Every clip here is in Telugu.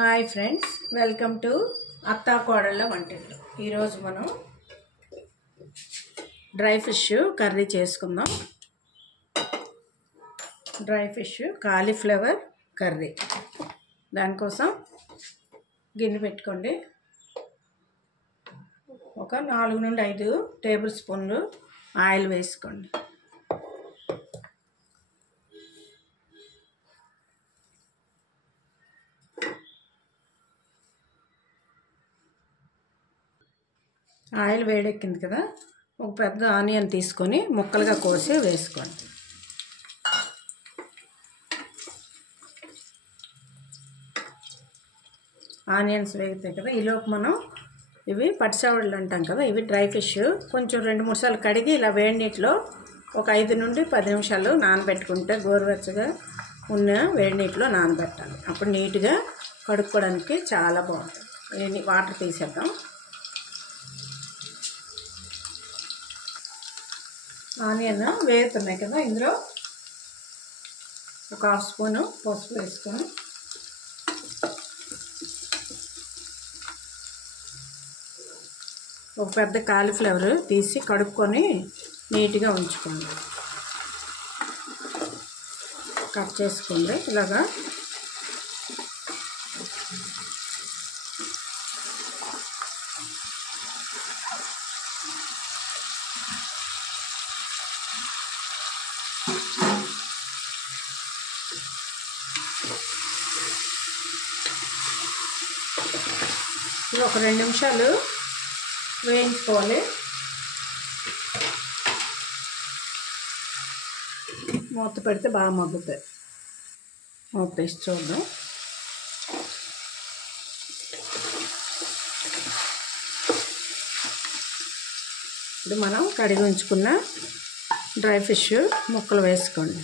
హాయ్ ఫ్రెండ్స్, వెల్కమ్ టు అత్తా కోడళ్ళ వంటిల్లు. ఈరోజు మనం డ్రై ఫిష్ కర్రీ చేసుకుందాం. Dry fish cauliflower curry. దానికోసం గిన్నె పెట్టుకోండి. ఒక 4 నుండి 5 టేబుల్ స్పూన్లు ఆయిల్ వేసుకోండి. ఆయిల్ వేడెక్కింది కదా, ఒక పెద్ద ఆనియన్ తీసుకొని ముక్కలుగా కోసి వేసుకోండి. ఆనియన్స్ వేగుతాయి కదా, ఈలోపు మనం ఇవి పచ్చిసవళ్ళు అంటాం కదా, ఇవి డ్రై ఫిష్ కొంచెం 2-3 సార్లు కడిగి ఇలా వేడి నీటిలో ఒక 5 నుండి 10 నిమిషాలు నానబెట్టుకుంటే, గోరువెచ్చగా ఉన్న వేడి నీటిలో నానబెట్టాలి. అప్పుడు నీట్గా కడుక్కోవడానికి చాలా బాగుంటుంది. వాటర్ తీసేద్దాం. ఆనియన్ వేగుతున్నాయి కదా, ఇందులో ఒక 1/2 స్పూను పసుపు వేసుకొని ఒక పెద్ద కాలీఫ్లవర్ తీసి కడుక్కొని నీట్గా ఉంచుకోండి. కట్ చేసుకోండి ఇలాగా. ఇది ఒక 2 నిమిషాలు వేయించుకోవాలి. మూత పెడితే బాగా మగ్గుతాయి. మూత వేసి చూద్దాం. ఇప్పుడు మనం కడిగి ఉంచుకున్న డ్రై ఫిష్ ముక్కలు వేసుకోండి.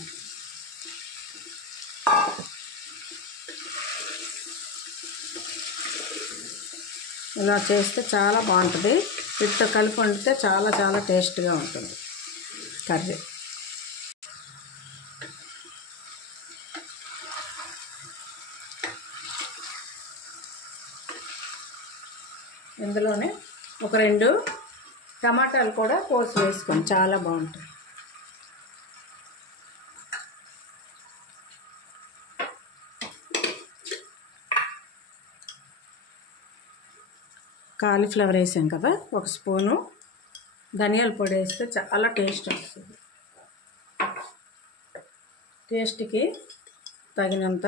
ఇలా చేస్తే చాలా బాగుంటుంది. వీటితో కలిపి వండితే చాలా చాలా టేస్ట్గా ఉంటుంది కర్రీ. ఇందులోనే ఒక 2 టమాటాలు కూడా కోసి వేసుకోండి, చాలా బాగుంటుంది. కాలీఫ్లవర్ వేసాం కదా, 1 స్పూను ధనియాల పొడి వేస్తే చాలా టేస్ట్ వస్తుంది. టేస్ట్కి తగినంత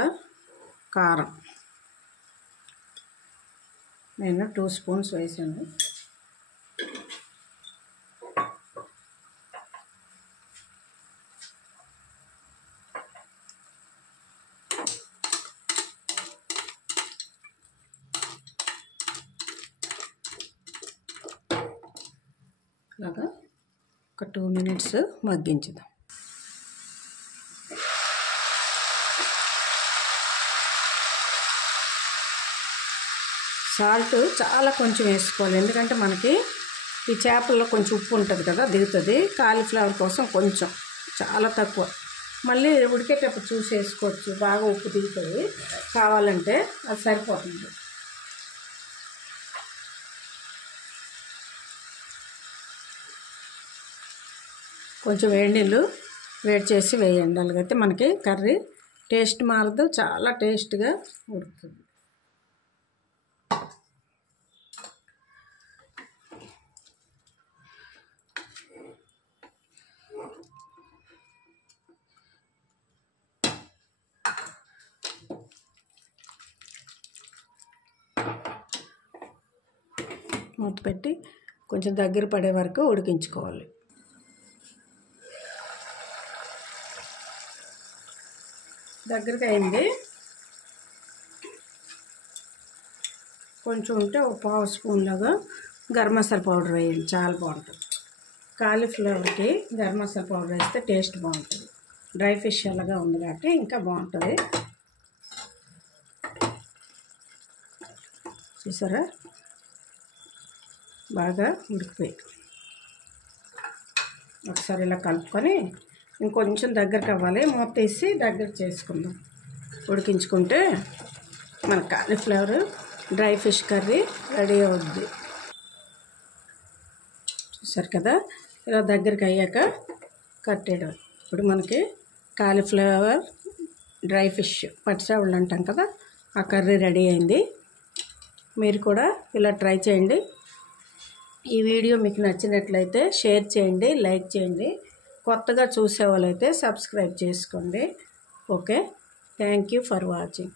కారం నేను 2 స్పూన్స్ వేసాను. ఇలాగా ఒక 2 మినిట్స్ మగ్గించుదాం. సాల్ట్ చాలా కొంచెం వేసుకోవాలి, ఎందుకంటే మనకి ఈ చేపల్లో కొంచెం ఉప్పు ఉంటుంది కదా, దిగుతుంది. కాలీఫ్లవర్ కోసం కొంచెం, చాలా తక్కువ. మళ్ళీ ఉడికేటప్పుడు చూసి వేసుకోవచ్చు, బాగా ఉప్పు దిగుతుంది. కావాలంటే అది సరిపోతుంది. కొంచెం వేడి నీళ్ళు వేడి చేసి వేయండి. అలాగైతే మనకి కర్రీ టేస్ట్ మారదు, చాలా టేస్ట్గా ఉడుకుతుంది. మూత పెట్టి కొంచెం దగ్గర పడే వరకు ఉడికించుకోవాలి. దగ్గరికి అయింది. కొంచెం ఉంటే ఒక 1/2 స్పూన్ లాగా గరం మసాలా పౌడర్ వేయండి, చాలా బాగుంటుంది. కాలీఫ్లవర్కి గరం మసాలా పౌడర్ వేస్తే టేస్ట్ బాగుంటుంది. డ్రై ఫిష్ అలాగా ఉంది కాబట్టి ఇంకా బాగుంటుంది. చూసారా, బాగా ఉడికిపోయి. ఒకసారి ఇలా కలుపుకొని ఇంకొంచెం దగ్గరికి అవ్వాలి, మూత తీసి దగ్గర చేసుకుందాం. ఉడికించుకుంటే మన cauliflower dry fish curry ready అవుద్ది. చూసారు కదా, ఇలా దగ్గరికి అయ్యాక కట్టేయడం. ఇప్పుడు మనకి కాలీఫ్లవర్ డ్రై ఫిష్ పచ్చిచావళ్ళు అంటాం కదా, ఆ కర్రీ రెడీ అయింది. మీరు కూడా ఇలా ట్రై చేయండి. ఈ వీడియో మీకు నచ్చినట్లయితే షేర్ చేయండి, లైక్ చేయండి. కొత్తగా చూసే వాళ్ళైతే సబ్స్క్రైబ్ చేసుకోండి. Okay, thank you for watching.